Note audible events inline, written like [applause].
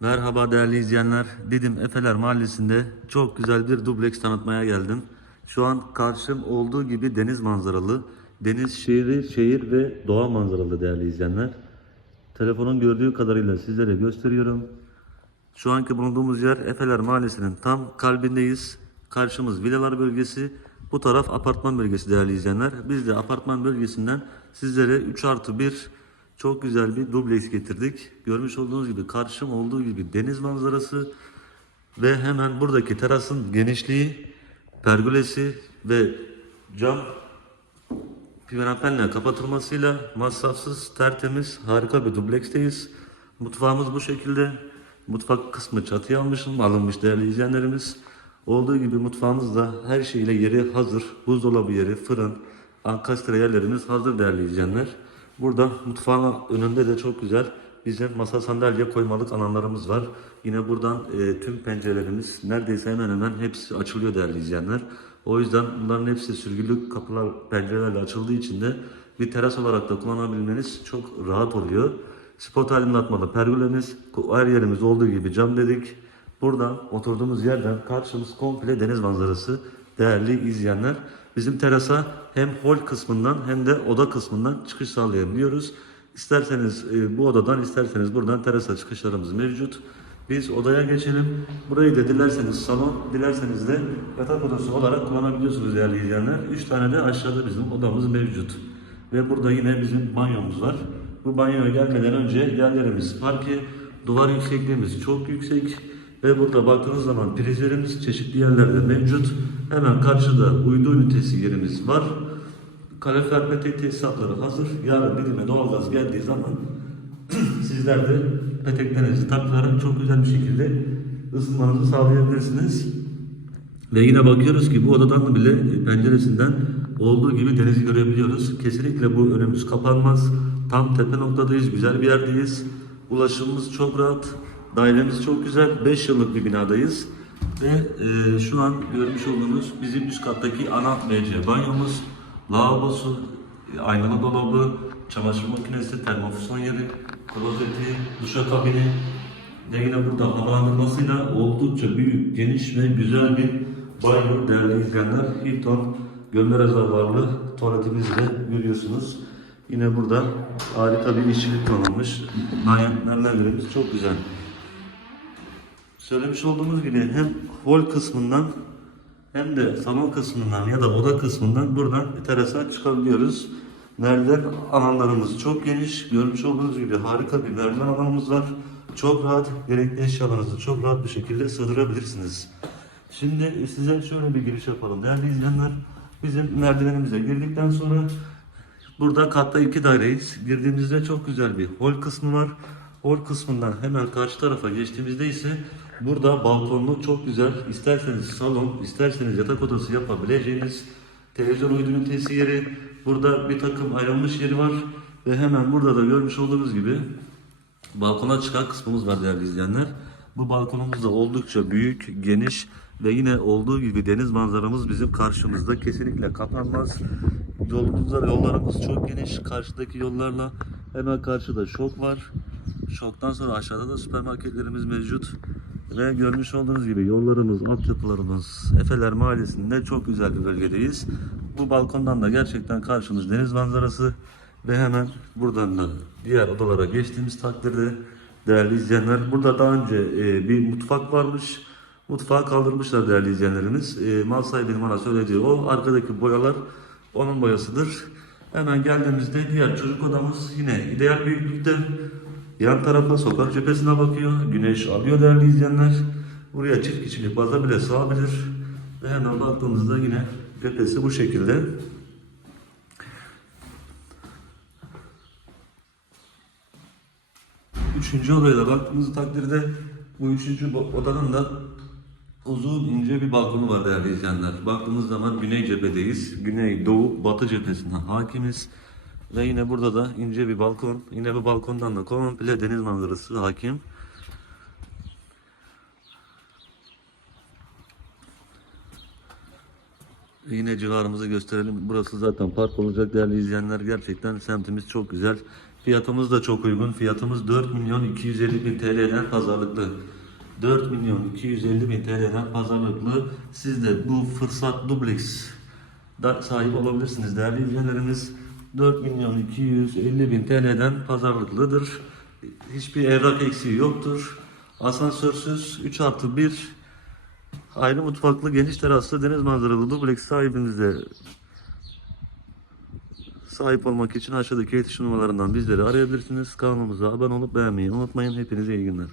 Merhaba değerli izleyenler. Didim Efeler Mahallesi'nde çok güzel bir dubleks tanıtmaya geldim. Şu an karşım olduğu gibi deniz manzaralı. Deniz şehri, şehir ve doğa manzaralı değerli izleyenler. Telefonun gördüğü kadarıyla sizlere gösteriyorum. Şu anki bulunduğumuz yer Efeler Mahallesi'nin tam kalbindeyiz. Karşımız villalar bölgesi. Bu taraf apartman bölgesi değerli izleyenler. Biz de apartman bölgesinden sizlere 3 artı 1 çok güzel bir dubleks getirdik. Görmüş olduğunuz gibi karşım olduğu gibi deniz manzarası ve hemen buradaki terasın genişliği, pergolesi ve cam pimapenle kapatılmasıyla masrafsız, tertemiz, harika bir dubleksteyiz. Mutfağımız bu şekilde. Mutfak kısmı çatıya almışım, alınmış değerli izleyenlerimiz. Olduğu gibi mutfağımızda her şeyle yeri hazır. Buzdolabı yeri, fırın, ankastre yerlerimiz hazır değerli izleyenler. Burada mutfağın önünde de çok güzel bizim masa sandalye koymalık alanlarımız var. Yine buradan e, tüm pencerelerimiz neredeyse hemen hemen hepsi açılıyor değerli izleyenler. O yüzden bunların hepsi sürgülü kapılar pencerelerle açıldığı için de bir teras olarak da kullanabilmeniz çok rahat oluyor. Spot aydınlatmalı pergolemiz, her yerimiz olduğu gibi cam dedik. Buradan oturduğumuz yerden karşımız komple deniz manzarası değerli izleyenler. Bizim terasa hem hol kısmından hem de oda kısmından çıkış sağlayabiliyoruz. İsterseniz e, bu odadan isterseniz buradan terasa çıkışlarımız mevcut. Biz odaya geçelim. Burayı da dilerseniz salon, dilerseniz de yatak odası olarak kullanabiliyorsunuz değerli izleyenler. Üç tane de aşağıda bizim odamız mevcut. Ve burada yine bizim banyomuz var. Bu banyoya gelmeden önce yerlerimiz parke, duvar yüksekliğimiz çok yüksek. Ve burada baktığınız zaman prizlerimiz çeşitli yerlerde mevcut. Hemen karşıda uydu ünitesi yerimiz var. Kalorifer petek tesisatları hazır. Yarın Didim'e doğalgaz geldiği zaman [clears throat] sizler de peteklerinizi takılarak çok güzel bir şekilde ısınmanızı sağlayabilirsiniz. Ve yine bakıyoruz ki bu odadan bile penceresinden olduğu gibi denizi görebiliyoruz. Kesinlikle bu önümüz kapanmaz. Tam tepe noktadayız, güzel bir yerdeyiz. Ulaşımımız çok rahat. Dairemiz çok güzel. 5 yıllık bir binadayız. Ve e, şu an görmüş olduğunuz bizim üst kattaki ana WC banyomuz, lavabosu, aynalı dolabı, çamaşır makinesi, termofüzyon yeri, klozeti, duşakabini, ve yine burada havalandırmasıyla oldukça büyük, geniş ve güzel bir banyo değerli izleyenler. Hilton gömme rezervuarlı tuvaletimizi de görüyorsunuz. Yine burada harika bir işçilik kullanılmış. Mermerlerimiz çok güzel. Söylemiş olduğumuz gibi hem hol kısmından hem de salon kısmından ya da oda kısmından buradan terasa çıkabiliyoruz. Merdiven alanlarımız çok geniş. Görmüş olduğunuz gibi harika bir merdiven alanımız var. Çok rahat, gerekli eşyalarınızı çok rahat bir şekilde sığdırabilirsiniz. Şimdi size şöyle bir giriş yapalım. Değerli izleyenler, bizim merdivenimize girdikten sonra burada katta iki daireyiz. Girdiğimizde çok güzel bir hol kısmı var. Hol kısmından hemen karşı tarafa geçtiğimizde ise burada balkonlu çok güzel, isterseniz salon, isterseniz yatak odası yapabileceğiniz televizyon uydu ünitesi yeri, burada bir takım ayrılmış yeri var ve hemen burada da görmüş olduğunuz gibi balkona çıkan kısmımız var değerli izleyenler. Bu balkonumuz da oldukça büyük, geniş ve yine olduğu gibi deniz manzaramız bizim karşımızda kesinlikle kapanmaz. Yolumuzda yollarımız çok geniş. Karşıdaki yollarla hemen karşıda şok var. Şoktan sonra aşağıda da süpermarketlerimiz mevcut. Ve görmüş olduğunuz gibi yollarımız, altyapılarımız Efeler Mahallesi'nde çok güzel bir bölgedeyiz. Bu balkondan da gerçekten karşımız deniz manzarası ve hemen buradan da diğer odalara geçtiğimiz takdirde değerli izleyenler burada daha önce e, bir mutfak varmış. Mutfağı kaldırmışlar değerli izleyenlerimiz. E, mal sahibinin bana söylediği o arkadaki boyalar onun boyasıdır. Hemen geldiğimizde diğer çocuk odamız yine ideal büyüklükte. Yan tarafa sokak cephesine bakıyor. Güneş alıyor değerli izleyenler. Buraya çift kişilik baza bile sığabilir. Ve hemen baktığımızda yine cephesi bu şekilde. Üçüncü odaya da baktığımız takdirde bu üçüncü odanın da uzun ince bir balkonu var değerli izleyenler. Baktığımız zaman güney cephedeyiz. Güney, doğu, batı cephesine hakimiz. Ve yine burada da ince bir balkon. Yine bu balkondan da komple deniz manzarası hakim. Yine civarımızı gösterelim. Burası zaten park olacak değerli izleyenler. Gerçekten semtimiz çok güzel. Fiyatımız da çok uygun. Fiyatımız 4 milyon 250 bin TL'den pazarlıklı. 4 milyon 250 bin TL'den pazarlıklı. Siz de bu fırsat dubleks sahip olabilirsiniz değerli izleyenlerimiz. 4 milyon 250 bin TL'den pazarlıklıdır. Hiçbir evrak eksiği yoktur. Asansörsüz 3 artı 1 ayrı mutfaklı geniş teraslı deniz manzaralı dubleks sahibinize sahip olmak için aşağıdaki iletişim numaralarından bizleri arayabilirsiniz. Kanalımıza abone olup beğenmeyi unutmayın. Hepinize iyi günler.